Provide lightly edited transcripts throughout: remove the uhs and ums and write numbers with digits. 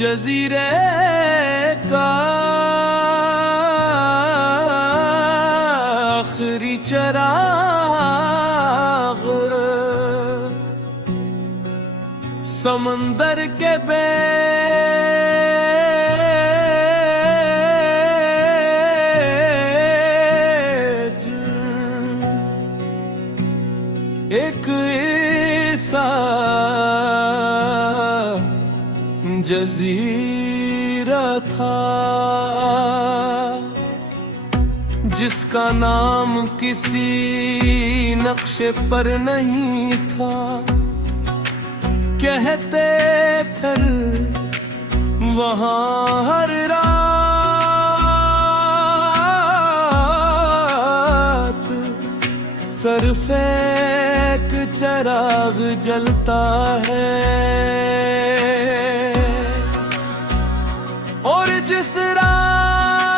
जजीरे का आखिरी चराग, समंदर के बेच एक ऐसा जजीरा था जिसका नाम किसी नक्शे पर नहीं था। कहते थे वहाँ हर रात सरफे एक चराग जलता है, और जिस रात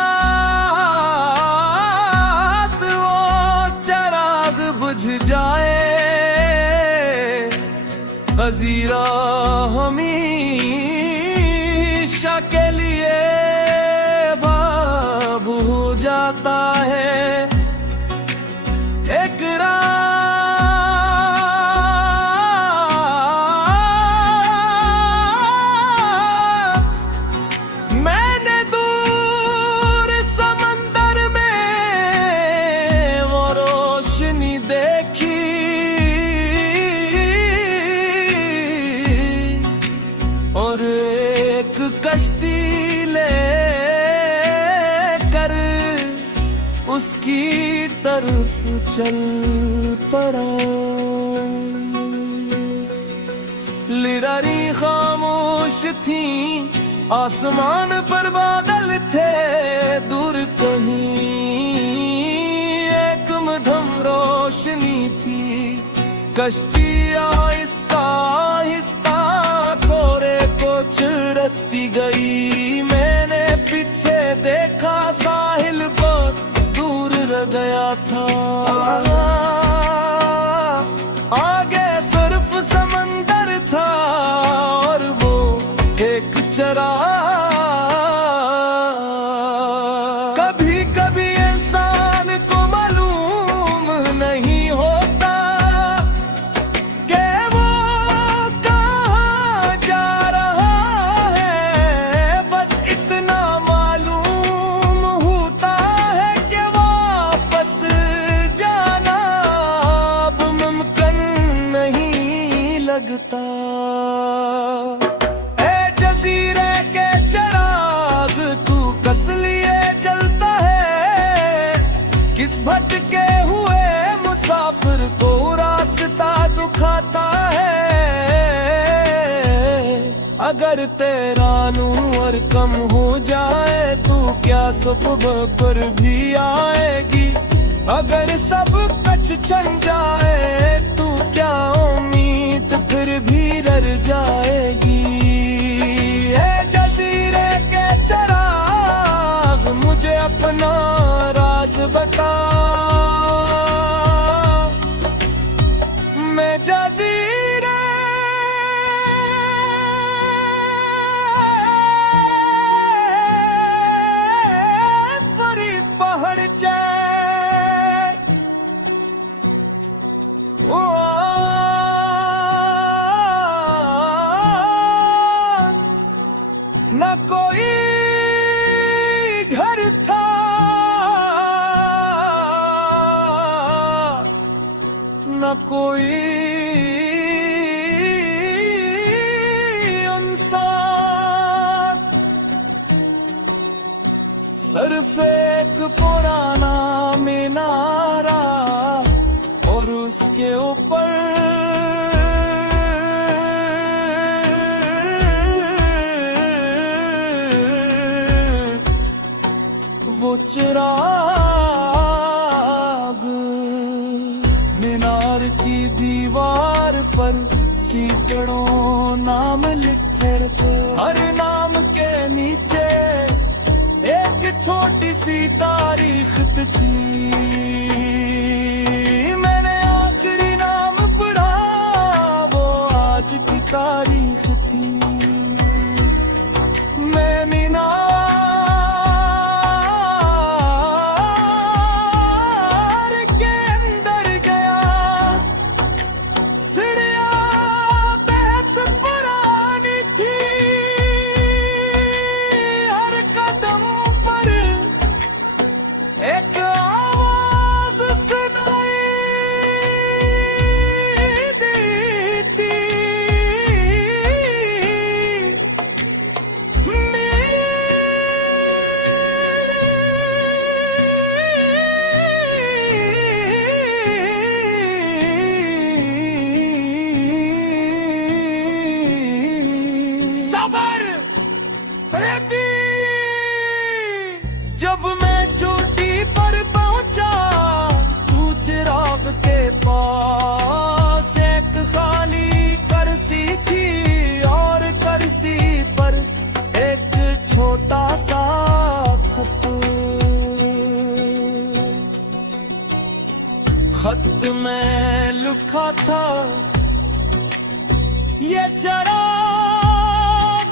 वो चराग बुझ जाए, हजीरा हमेशा के लिए बाब हो जाता है। एक मैंने दूर समंदर में वो रोशनी देखी, और एक कश्ती लेकर उसकी तरफ चल पड़ा। लिरारी खामोश थी, आसमान पर बादल थे, दूर कहीं एक मध्यम रोशनी थी। कश्ती आहिस्ता आहिस्ता कोरे को चुरती गई। मैंने पीछे देखा, साहिल बहुत दूर रह गया था। आगे सिर्फ समंदर था और वो एक चराग। कभी कभी इंसान को मालूम नहीं होता कि वो कहाँ जा रहा है, बस इतना मालूम होता है कि वापस जाना अब मुमकिन नहीं लगता। किस भटके हुए मुसाफिर को रास्ता दुखाता है। अगर तेरा नूर कम हो जाए तो क्या सुबह पर भी आएगी। अगर सब कच छन जाए तो क्या उम्मीद फिर भी रह जाएगी। ए जजीरे के चराग, मुझे अपना राज बता। मैं जजीरे पर पहाड़ जाए, न कोई घर था, न कोई इंसान, सिर्फ एक पुराना मीनारा और उसके ऊपर वो चिराग। मीनार की दीवार पर सैकड़ों नाम लिखे थे, हर नाम के नीचे एक छोटी सी तारीख थी। जब मैं चोटी पर पहुंचा तू चिराग के पास एक खाली कुर्सी थी और कुर्सी पर एक छोटा सा खत में लिखा था, ये चिराग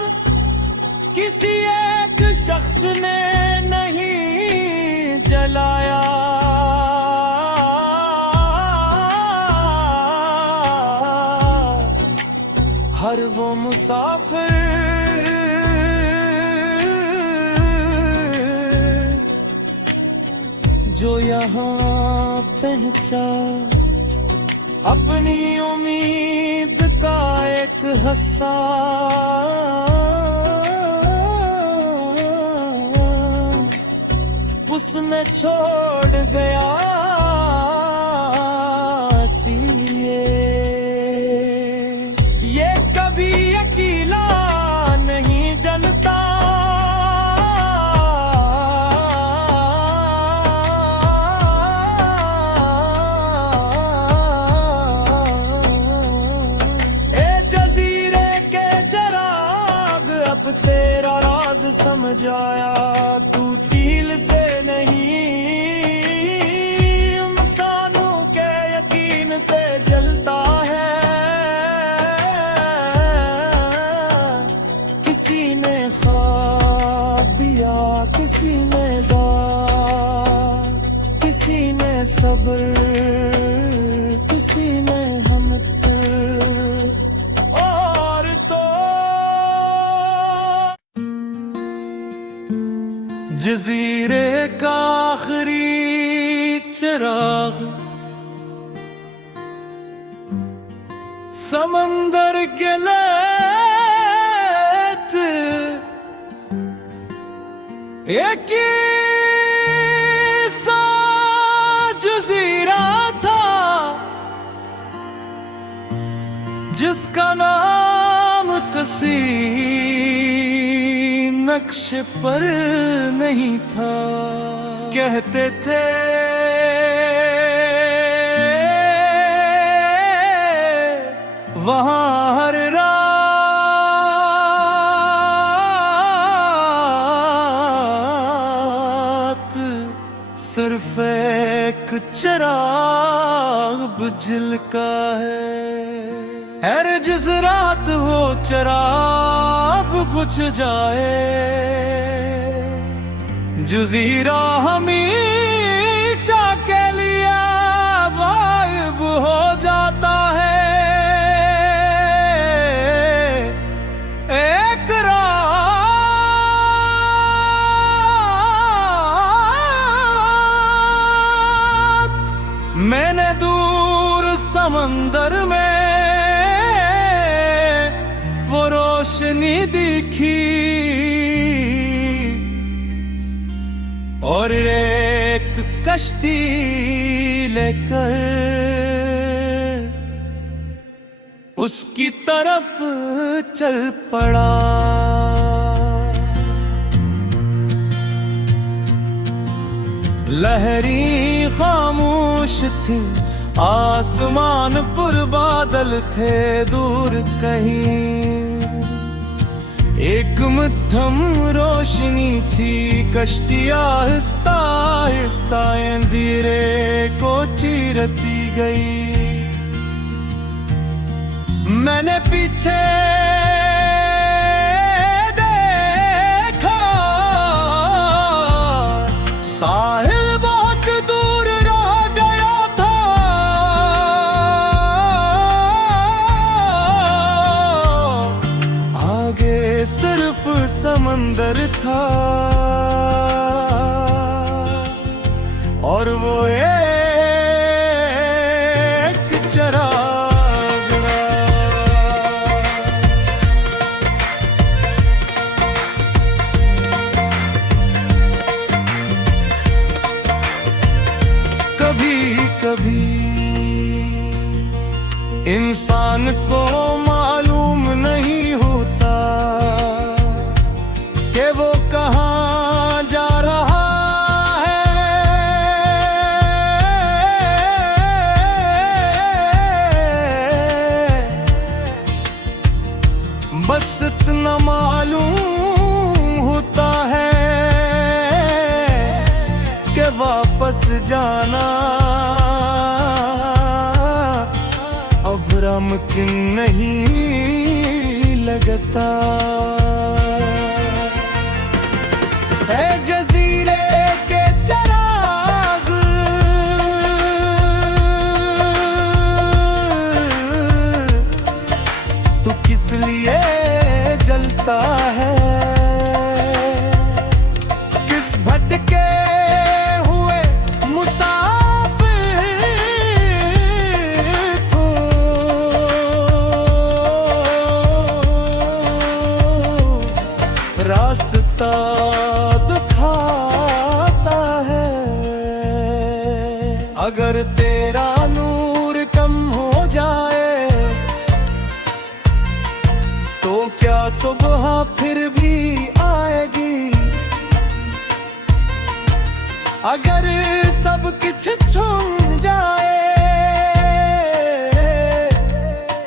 किसी एक शख्स ने नहीं जलाया, हर वो मुसाफिर जो यहाँ पहुंचा अपनी उम्मीद का एक हिस्सा उसमें छोड़ गया, इसलिए ये कभी अकेला नहीं जलता, तेरा राज समझ आया, तू तिल से नहीं इंसानों के यकीन से जलता है। किसी ने ख्वाब दिया, किसी ने दार, किसी ने सब्र, किसी ने हमत और तो जज़ीरे का आखिरी चिराग समंदर के लेट एक सा जज़ीरा था जिसका नाम किसी नक्शे पर नहीं था। कहते थे वहाँ हर रात सिर्फ एक चिराग बुझलका है। हर जिस रात वो चिराग बुझ जाए, जज़ीरा हमेशा के लिए गायब हो जाता है। एक रात मैंने दूर समंदर में वो रोशनी दिखी और एक कश्ती लेकर उसकी तरफ चल पड़ा। लहरी खामोश थी, आसमान पर बादल थे दूर कहीं, एक मध्यम रोशनी थी, कश्ती आहिस्ता आहिस्ता अंधेरे को चीरती गई। मैंने पीछे देखा, साहिल बहुत दूर रह गया था, आगे सिर्फ समंदर था और वो एक चिराग। कभी कभी इंसान को मालूम नहीं होता कि वो कहाँ जा रहा वापस जाना अब मुमकिन नहीं लगता। है जजीरे के चिराग तू किस लिए जलता है, किस भटके हुए मुसाफिर तू, रास्ता दिखाता है। अगर तेरा नूर कम हो जाए तो क्या सुबह फिर भी आएगी। अगर सब कुछ छूट जाए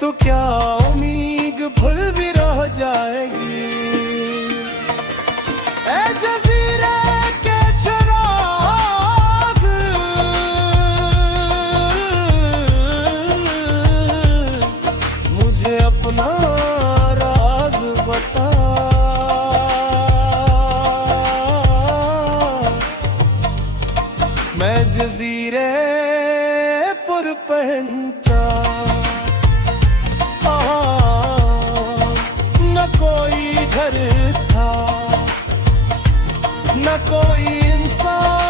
तो क्या उम्मीद भूल भी रह जाएगी। ए जजीरे के चिराग मुझे अपना राज बता। मैं जजीरे पर पहनता, न कोई घर था न कोई इंसान,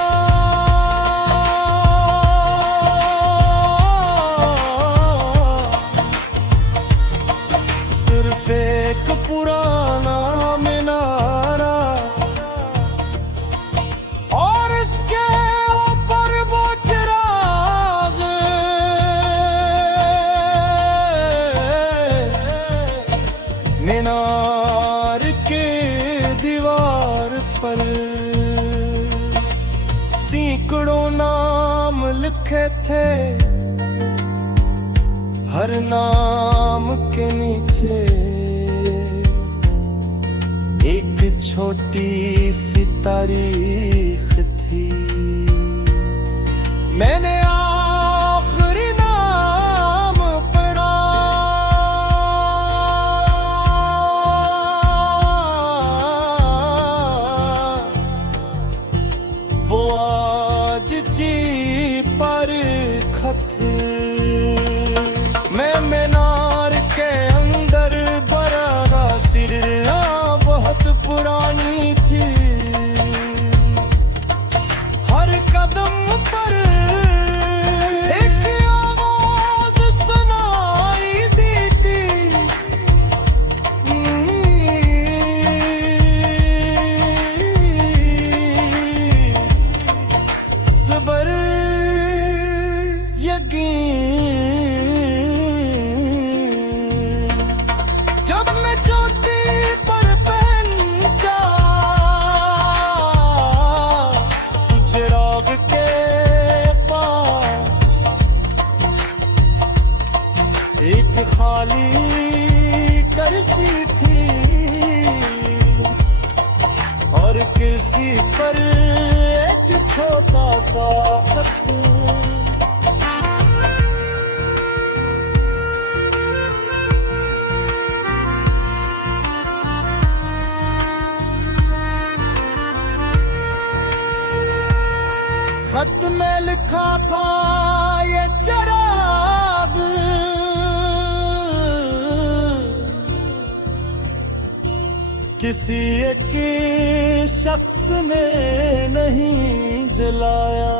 सिर्फ एक पुराना मीनारा और इसके ऊपर वो चिराग। मीनार के दीवार पर सैकड़ों नाम लिखे थे, हर नाम के नीचे एक छोटी सी तारीख थी। मैंने आखिरी नाम पढ़ा, वो आज जी पर खत। मैं मीनार के अंदर बरागा सिरहा बहुत पुरानी थी, हर कदम पर एक आवाज सुनाई देती। सबर जब मैं चोटी पर पहुंचा तुझे राग के पास, एक खाली कुर्सी थी और कुर्सी पर एक छोटा सा खत। खत में लिखा था ये चिराग किसी एक शख्स ने नहीं जलाया।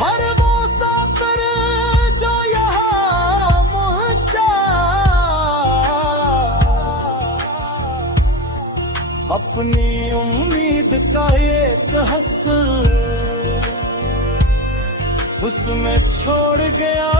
हर वो सफर जो यहाँ पहुंचा अपनी उम्मीद का एक हस्स उसमें छोड़ गया।